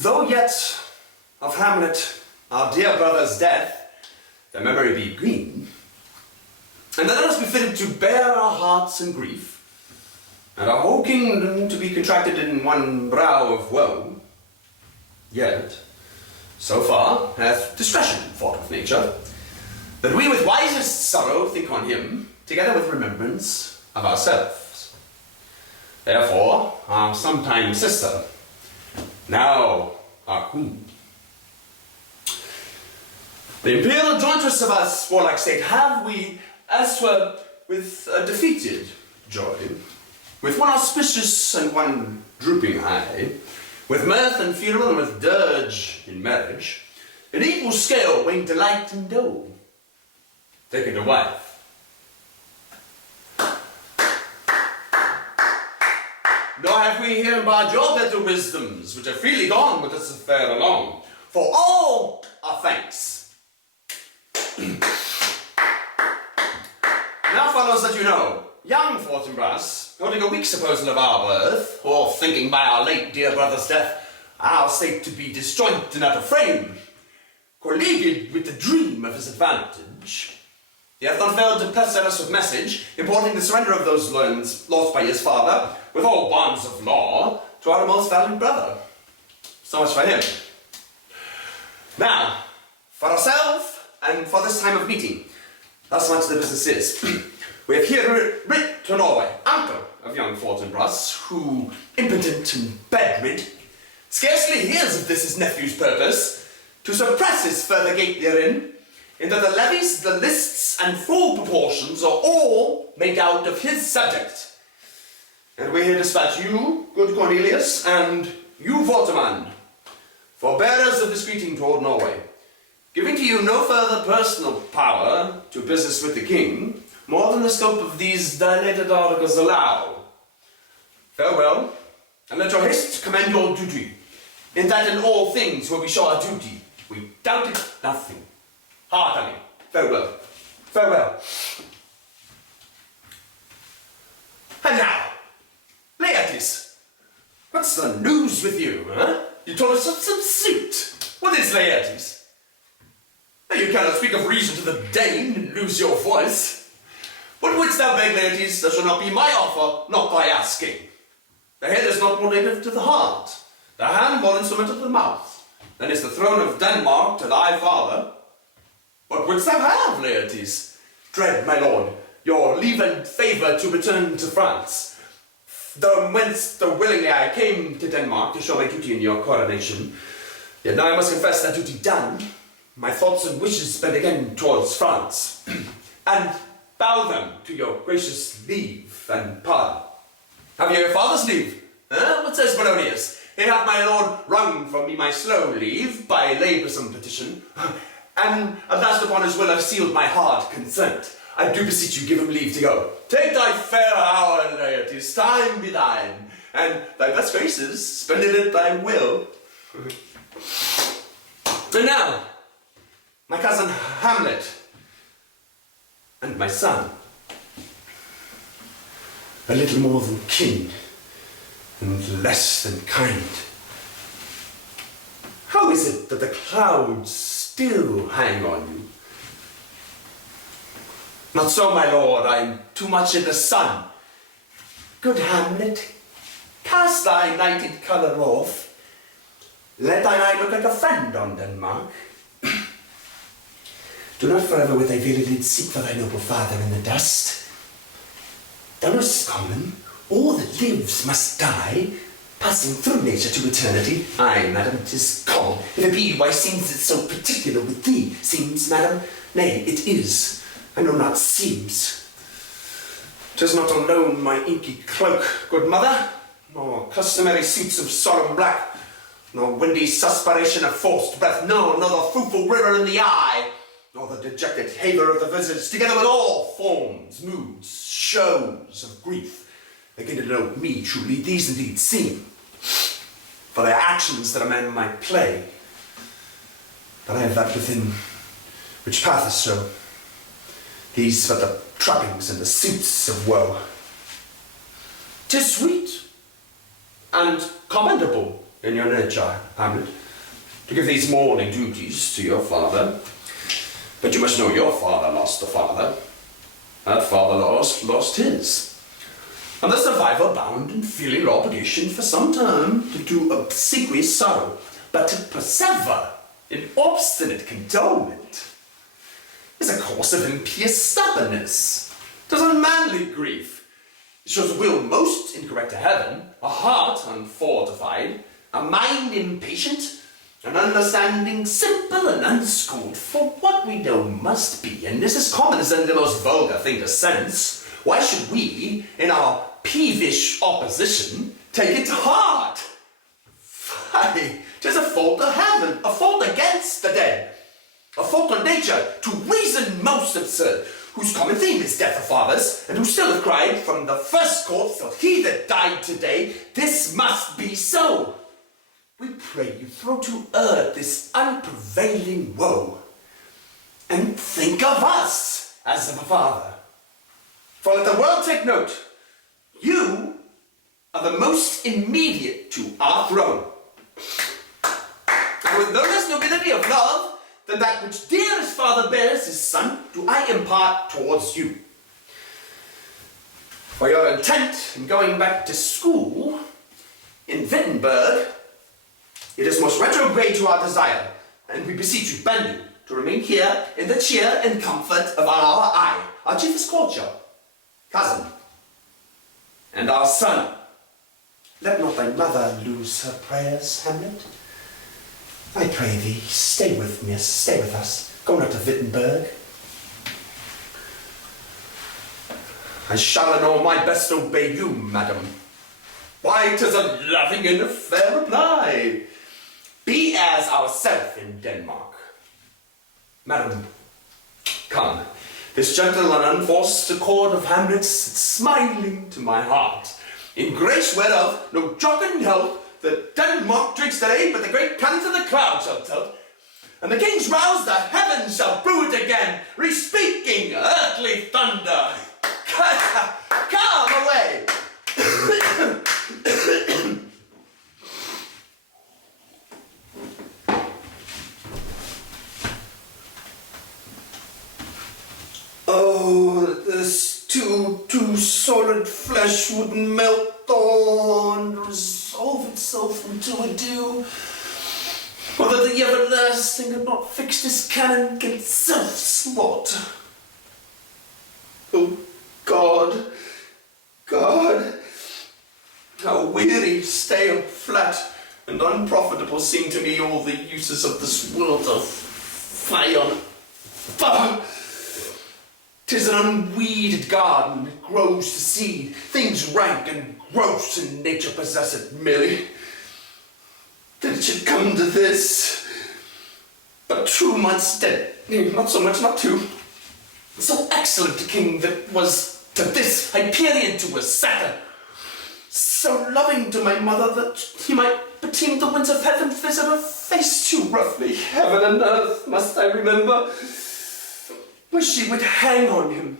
Though yet of Hamlet, our dear brother's death, their memory be green, and that us be fitted to bear our hearts and grief, and our whole kingdom to be contracted in one brow of woe, yet, so far hath discretion fought with nature, that we with wisest sorrow think on him, together with remembrance of ourselves. Therefore, our sometime sister, now our queen. The imperial jointress of us warlike state have we, as 'twere, with a defeated joy, with one auspicious and one drooping eye, with mirth and funeral and with dirge in marriage, in equal scale weighing delight and dole, taken to wife. Nor have we here barred your better wisdoms, which have freely gone with this affair along, for all our thanks. Now follows that you know, young Fortinbras, holding a weak supposal of our birth, or thinking by our late dear brother's death, our state to be disjoint and out of frame, colleagued with the dream of his advantage, he hath not failed to pester us with message, importing the surrender of those lands lost by his father, with all bonds of law, to our most valiant brother. So much for him. Now, for ourselves, and for this time of meeting, thus much the business is. We have here writ to Norway, uncle of young Fortinbras, who, impotent and bedrid, scarcely hears of this his nephew's purpose, to suppress his further gate therein, in that the levies, the lists, and full proportions are all made out of his subject. And we here dispatch you, good Cornelius, and you, Vortiman, for bearers of this greeting toward Norway, giving to you no further personal power to business with the king, more than the scope of these dilated articles allow. Farewell, and let your haste commend your duty, in that in all things where we show our duty, we doubted nothing. Heartily, farewell, farewell. And now, Laertes, what's the news with you, huh? You told us of some suit. What is Laertes? You cannot speak of reason to the Dane and lose your voice. What wouldst thou beg, Laertes? That shall not be my offer, not thy asking. The head is not more native to the heart, the hand more instrument of the mouth, than is the throne of Denmark to thy father. What wouldst thou have, Laertes? Dread, my lord, your leave and favour to return to France, though whence, though willingly I came to Denmark to show my duty in your coronation, yet now I must confess that duty done, my thoughts and wishes bend again towards France, and bow them to your gracious leave and pardon. Have you your father's leave? Huh? What says Polonius? Here hath my lord wrung from me my slow leave by laboursome petition, and at last upon his will have sealed my hard consent. I do beseech you, give him leave to go. Take thy fair hour, Laertes, time be thine, and thy best graces spend it at thy will. And now, my cousin Hamlet, and my son, a little more than kin, and less than kind. How is it that the clouds still hang on you? Not so, my lord, I am too much in the sun. Good Hamlet, cast thy nighted colour off. Let thine eye look like a friend on Denmark. Do not forever with thy veiled lid seek for thy noble father in the dust. Thou knowest common, all that lives must die, passing through nature to eternity. Aye, madam, 'tis common. If it be, why seems it so particular with thee? Seems, madam? Nay, it is. I know not seems. 'Tis not alone my inky cloak, good mother, nor customary suits of solemn black, nor windy suspiration of forced breath, no, nor the fruitful river in the eye, nor the dejected haver of the visage, together with all forms, moods, shows of grief, begin to denote me truly. These indeed seem, for their actions that a man might play, but I have that within which patheth so. These but the trappings and the suits of woe. 'Tis sweet and commendable in your nature, Hamlet, to give these mourning duties to your father. But you must know your father lost a father. That father lost his. And the survivor bound in filial obligation for some time to do obsequious sorrow, but to persever in obstinate condolement is a course of impious stubbornness. 'Tis unmanly grief. It shows a will most incorrect to heaven, a heart unfortified, a mind impatient, an understanding simple and unschooled for what we know must be, and this is common as the most vulgar thing to sense. Why should we, in our peevish opposition, take it to heart? Fie, 'tis a fault of heaven, a fault against the dead, a fault of nature, to reason most absurd, whose common theme is death of fathers, and who still have cried from the first court till he that died today, this must be so. We pray you throw to earth this unprevailing woe, and think of us as of a father. For let the world take note, you are the most immediate to our throne. And with no less nobility of love than that which dearest father bears his son, do I impart towards you. For your intent in going back to school in Wittenberg, it is most retrograde to our desire, and we beseech you, bend you, to remain here in the cheer and comfort of our eye, our chiefest courtier, cousin, and our son. Let not thy mother lose her prayers, Hamlet. I pray thee, stay with us. Go not to Wittenberg. I shall in all my best obey you, madam. Why, 'tis a loving and a fair reply. Be as ourself in Denmark. Madam, come. This gentle and unforced accord of Hamlet's smiling to my heart, in grace whereof no jocund help that Denmark drinks today, but the great cannon of the cloud shall tilt, and the kings roused, the heavens shall brood again, re-speaking earthly thunder. Come away! Oh, this too solid flesh would melt on, resolve itself into a dew, or that the everlasting had not fixed his cannon against self-slaughter. Oh, God, how weary, stale, flat, and unprofitable seem to me all the uses of this world of fire. Bah! 'Tis an unweeded garden, it grows to seed, things rank and gross in nature possess it merely. That it should come to this, but 2 months dead, not so much, not 2. So excellent a king that was to this Hyperion to a satyr, so loving to my mother that he might beteem the winds of heaven visit her face too roughly. Heaven and earth must I remember, where she would hang on him,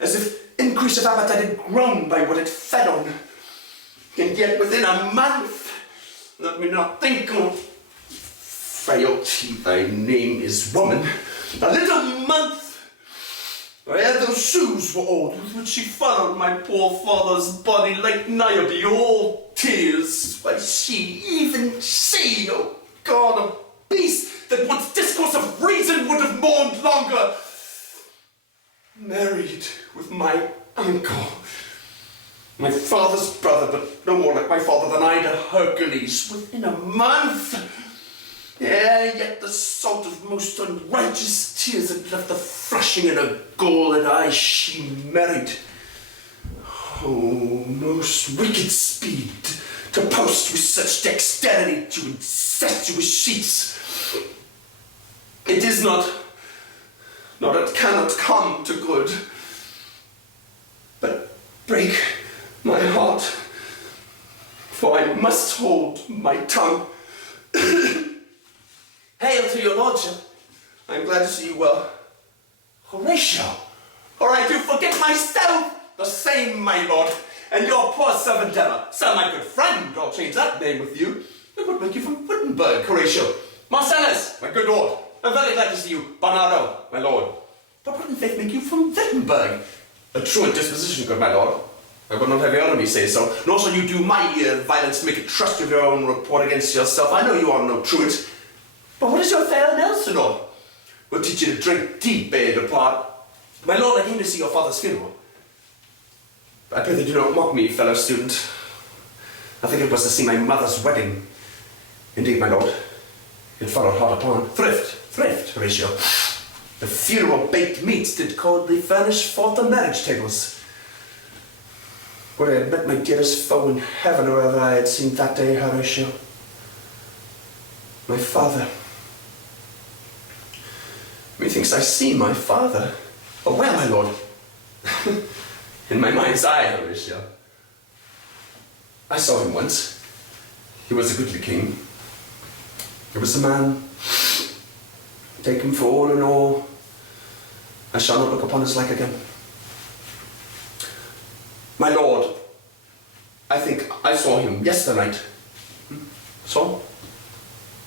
as if increase of appetite had grown by what it fed on. And yet within a month, let me not think of frailty, thy name is woman, a little month, ere those shoes were old with which she followed my poor father's body like Niobe, all tears, why even she, oh God, a beast that once discourse of reason would have mourned longer, married with my uncle, my father's brother, but no more like my father than I to Hercules, within a month. Yeah, yet the salt of most unrighteous tears had left the flushing in her galled eye she married. Oh, most wicked speed to post with such dexterity to incestuous sheets. It is not, it cannot come to good, but break my heart, for I must hold my tongue. Hail to your lordship. I am glad to see you well. Horatio, or I do forget myself. The same, my lord, and your poor servant Emma. Sir, my good friend, I'll change that name with you. Look what make you from Wittenberg, Horatio. Marcellus, my good lord. I'm very glad to see you. Bernardo, my lord. But what in faith make you from Wittenberg? A truant disposition, good my lord. I would not have your enemy say so, nor shall you do my violence to make a trust of your own report against yourself. I know you are no truant. But what is your fair Nelson, lord? We'll teach you to drink deep ere you depart. My lord, I came to see your father's funeral. I pray that you don't mock me, fellow student. I think it was to see my mother's wedding. Indeed, my lord. It followed hard upon. Thrift, Horatio. The funeral baked meats did coldly furnish forth the marriage tables. Would I had met my dearest foe in heaven, or ever I had seen that day, Horatio. My father. Methinks I see my father. Oh, where, my lord? In my mind's eye, Horatio. I saw him once. He was a goodly king. He was a man. Take him for all in all. I shall not look upon his like again. My lord, I think I saw him yesternight. Saw?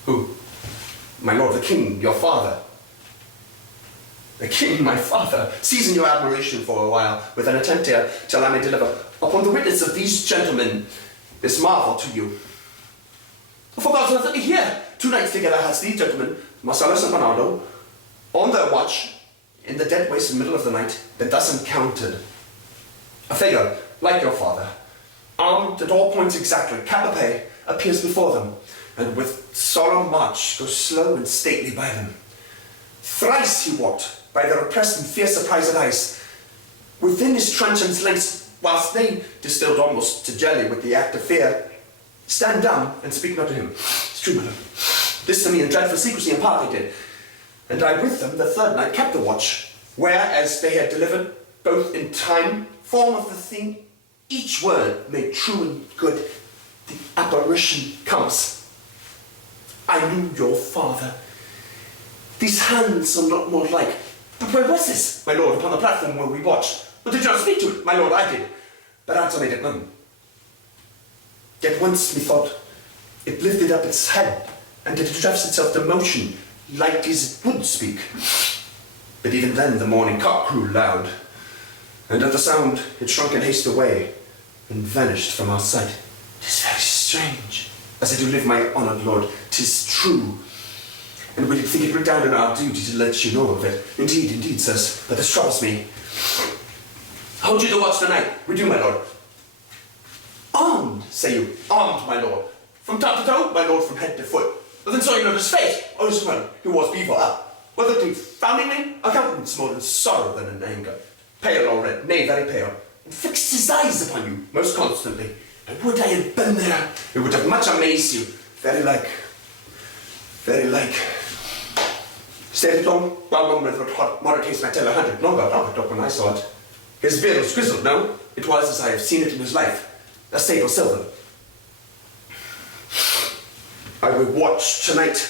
Who? My lord, the king, your father. The king, my father, season your admiration for a while with an attempt here till I may deliver upon the witness of these gentlemen this marvel to you. For God's love, let me hear. 2 nights together has these gentlemen, Marcellus and Bernardo, on their watch, in the dead waste middle of the night, been thus encountered. A figure, like your father, armed at all points exactly, cap a pay, appears before them, and with solemn march goes slow and stately by them. Thrice he walked, by their oppressed and fierce surprised eyes, within his truncheon's lengths, whilst they, distilled almost to jelly with the act of fear, stand down and speak not to him. It's true, madam. This to me in dreadful secrecy and part they did, and I with them the 3rd night kept the watch, where, as they had delivered, both in time, form of the thing, each word made true and good, the apparition comes. I knew your father. These hands are not more like. But where was this, my lord, upon the platform where we watched? But did you not speak to it, my lord? I did. But answer made it none. Yet once, methought, it lifted up its head, and it addressed itself to motion, like as it would speak. But even then the morning cock crew loud, and at the sound it shrunk in haste away, and vanished from our sight. 'Tis very strange. As I do live my honoured lord, 'tis true. And we did think it redounded on our duty to let you know of it. Indeed, sirs, but this troubles me. Hold you to watch the night? We do, my lord. Armed, say you? Armed, my lord. From top to toe, my lord, from head to foot. But then saw you not his face. Oh, this one, who was before up. Whether it be foundingly, a countenance more in sorrow than in anger. Pale or red, nay, very pale. And fixed his eyes upon you, most constantly. And would I had been there, it would have much amazed you. Very like. Stayed it long, well, one with what moderate taste might tell 100 longer, dog when I saw it. His beard was grizzled, no? It was as I have seen it in his life, a sable silver. I will watch tonight.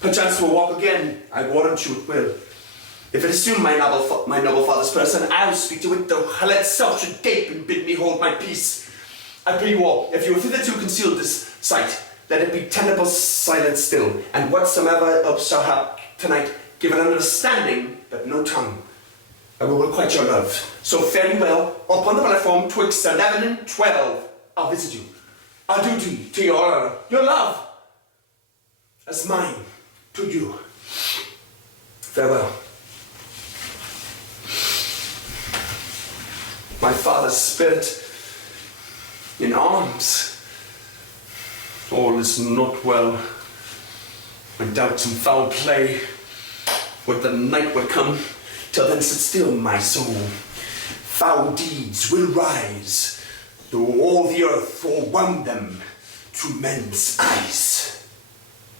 Perchance will walk again, I warrant you it will. If it assume my noble father's person, I'll speak to it, though hell itself should gape and bid me hold my peace. I pray you all, if you have hitherto concealed this sight, let it be tenable silent still, and whatsoever else shall have tonight, give an understanding, but no tongue. I will requite your love. So fare you well, upon the platform twixt 11 and 12, I'll visit you. Our duty to your honor, your love, as mine to you. Farewell. My father's spirit in arms. All is not well. When doubts and foul play, would the night would come, till then sit still my soul. Foul deeds will rise, though all the earth o'erwhelm them to men's eyes.